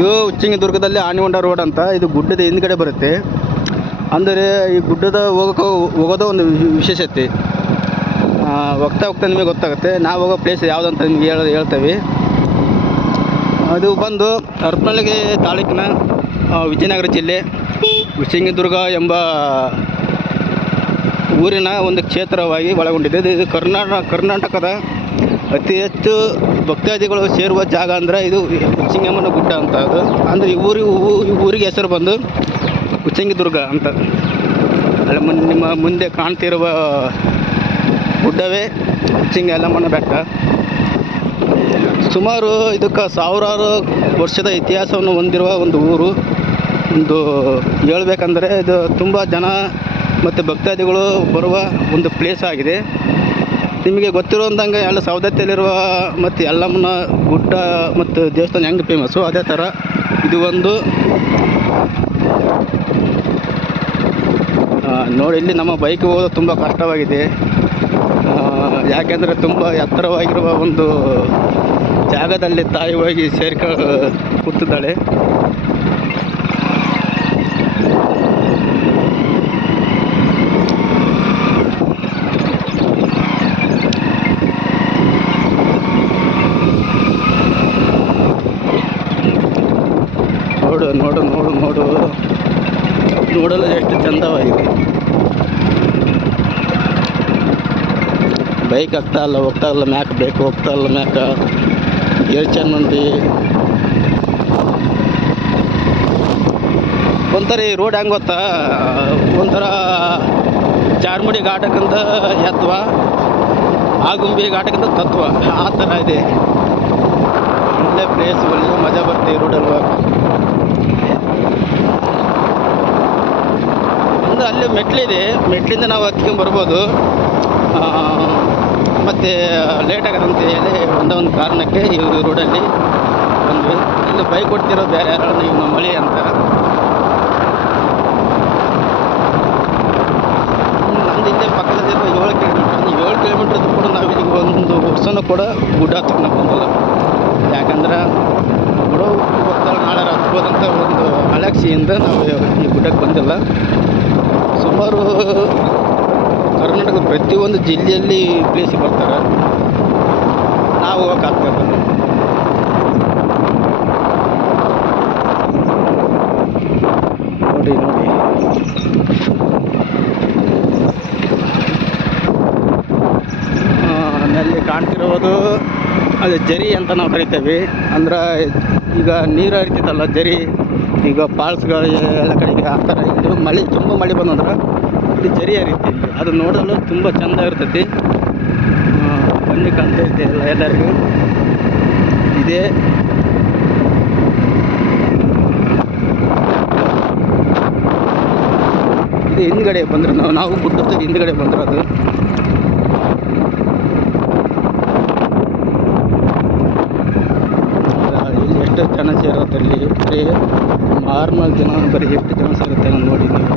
ಇದು ಉಚ್ಚಂಗಿದುರ್ಗದಲ್ಲಿ ಆನೆಗೊಂಡ ರೋಡ್ ಅಂತ. ಇದು ಗುಡ್ಡದ ಹಿಂದ್ಗಡೆ ಬರುತ್ತೆ. ಅಂದರೆ ಈ ಗುಡ್ಡದ ಹೋಗೋದು ಒಂದು ವಿಶೇಷತೆ. ಹೋಗ್ತಾ ಹೋಗ್ತಾ ನಿಮಗೆ ಗೊತ್ತಾಗುತ್ತೆ. ನಾವು ಹೋಗೋ ಪ್ಲೇಸ್ ಯಾವುದಂತ ನಿಮಗೆ ಹೇಳ್ತೇವೆ. ಅದು ಬಂದು ಹರಪನಹಳ್ಳಿ ತಾಲೂಕಿನ ವಿಜಯನಗರ ಜಿಲ್ಲೆ ಉಚ್ಚಂಗಿದುರ್ಗ ಎಂಬ ಊರಿನ ಒಂದು ಕ್ಷೇತ್ರವಾಗಿ ಒಳಗೊಂಡಿದೆ. ಇದು ಕರ್ನಾಟಕದ ಅತಿ ಹೆಚ್ಚು ಭಕ್ತಾದಿಗಳು ಸೇರುವ ಜಾಗ ಅಂದರೆ ಇದು ಉಚ್ಚಂಗಿಯಮ್ಮನ ಗುಡ್ಡ ಅಂತ. ಅದು ಅಂದರೆ ಈ ಊರಿಗೆ ಹೆಸರು ಬಂದು ಉಚ್ಚಂಗಿದುರ್ಗ ಅಂತ. ಅಲ್ಲಿ ನಿಮ್ಮ ಮುಂದೆ ಕಾಣ್ತಿರುವ ಗುಡ್ಡವೇ ಉಚ್ಚಂಗಿ ಯಲ್ಲಮ್ಮನ ಬೆಟ್ಟ. ಸುಮಾರು ಇದಕ್ಕೆ ಸಾವಿರಾರು ವರ್ಷದ ಇತಿಹಾಸವನ್ನು ಹೊಂದಿರುವ ಒಂದು ಊರು. ಒಂದು ಹೇಳ್ಬೇಕಂದ್ರೆ ಇದು ತುಂಬ ಜನ ಮತ್ತು ಭಕ್ತಾದಿಗಳು ಬರುವ ಒಂದು ಪ್ಲೇಸ್ ಆಗಿದೆ. ನಿಮಗೆ ಗೊತ್ತಿರುವಂಗೆ ಎಲ್ಲ ಸವದತ್ತಿಯಲ್ಲಿರುವ ಮತ್ತು ಯಲ್ಲಮ್ಮನ ಗುಡ್ಡ ಮತ್ತು ದೇವಸ್ಥಾನ ಹೆಂಗೆ ಫೇಮಸ್ಸು, ಅದೇ ಥರ ಇದು ಒಂದು ನೋಡಿ. ಇಲ್ಲಿ ನಮ್ಮ ಬೈಕ್ ಹೋಗೋದು ತುಂಬ ಕಷ್ಟವಾಗಿದೆ. ಯಾಕೆಂದರೆ ತುಂಬ ಎತ್ತರವಾಗಿರುವ ಒಂದು ಜಾಗದಲ್ಲಿ ತಾಯಿ ಹೋಗಿ ಕೂತಿದ್ದಾಳೆ. ನೋಡು ನೋಡಲು ಎಷ್ಟು ಚಂದವಾಗಿದೆ. ಬೈಕ್ ಹೋಗ್ತಾ ಇಲ್ಲ ಮ್ಯಾಕ್ ಬೇಕು, ಹೋಗ್ತಾ ಇಲ್ಲ ಮ್ಯಾಕ. ಎಷ್ಟು ಚೆಂದ ಮಂದಿ. ಒಂಥರ ಈ ರೋಡ್ ಹೆಂಗೆ ಗೊತ್ತಾ, ಒಂಥರ ಚಾರ್ಮುಡಿ ಘಾಟಕ್ಕಂತ ಎತ್ವ, ಆಗುಂಬಿ ಘಾಟಕ್ಕಂತ ತತ್ವ, ಆ ಥರ ಇದೆ. ಒಳ್ಳೆ ಪ್ಲೇಸ್, ಒಳ್ಳೆ ಮಜಾ ಬರುತ್ತೆ ಈ ರೋಡಲ್ಲಿ. ಒಂದು ಅಲ್ಲಿ ಮೆಟ್ಲಿದೆ, ಮೆಟ್ಲಿಂದ ನಾವು ಹತ್ಕೊಂಡು ಬರ್ಬೋದು. ಮತ್ತು ಲೇಟ್ ಆಗೋದಂತ ಹೇಳಿ ಒಂದೊಂದು ಕಾರಣಕ್ಕೆ ಈ ರೋಡಲ್ಲಿ ಬಂದ್ವಿ. ಇಲ್ಲಿ ಬೈಕ್ ಕೊಡ್ತಿರೋ ಬೇರೆ ಯಾರು ನೀವು ಮಳೆ ಅಂತ. ನಮ್ದು ಇಲ್ಲೇ ಪಕ್ಕದಲ್ಲಿರೋ 7 ಕಿಲೋಮೀಟ್ರ್ ಕೂಡ ನಾವು ಇಲ್ಲಿಗೆ ಒಂದು ವರ್ಷನೂ ಕೂಡ ಗುಡ್ಡ ಹತ್ತಕ್ಕೆ ಬಂದಿಲ್ಲ. ಯಾಕಂದ್ರೆ ಬಿಡೋ ಗೊತ್ತಲ್ಲ ನಾಳೆ ಹತ್ಬೋದಂತ ಒಂದು ಅಲಕ್ಷಿಯಿಂದ ನಾವು ಈ ಗುಡ್ಡಕ್ಕೆ ಬಂದಿಲ್ಲ. ಸುಮಾರು ಕರ್ನಾಟಕದ ಪ್ರತಿಯೊಂದು ಜಿಲ್ಲೆಯಲ್ಲಿ ಪ್ಲೇಸಿಗೆ ಬರ್ತಾರೆ, ನಾವು ಹೋಗೋಕ್ಕಾಗ್ತದೆ. ನೋಡಿ ಅಲ್ಲಿ ಕಾಣ್ತಿರೋದು ಅದು ಜರಿ ಅಂತ ನಾವು ಕರಿತೇವೆ. ಅಂದ್ರೆ ಈಗ ನೀರು ಹರಿತೈತಲ್ಲ ಜರಿ, ಈಗ ಫಾಲ್ಸ್ಗಳು ಎಲ್ಲ ಕಡೆಗೆ ಆ ಥರ. ಇದು ಮಳೆ ತುಂಬ ಮಳೆ ಬಂದಂದ್ರೆ ಇದು ಜರಿ ಹರಿತಿ. ಅದು ನೋಡಲು ತುಂಬ ಚೆಂದ ಇರ್ತೈತಿ. ಬನ್ನಿ ಕಾಣ್ತೈತೆ ಎಲ್ಲರಿಗೂ ಇದೇ. ಇದು ಹಿಂದ್ಗಡೆ ಬಂದ್ರೆ ನಾವು ಗುಡ್ಡದ ಹಿಂದ್ಗಡೆ ಬಂದಿರೋದು. ಇಲ್ಲಿ ಎಷ್ಟು ಜನ ಸೇರುತ್ತೆ, ಅಲ್ಲಿ ಬರೀ ನಾರ್ಮಲ್ ಜನ ಬರೀ ಎಷ್ಟು ಜನ ಸೇರುತ್ತೆ ನೋಡಿ ನೀವು.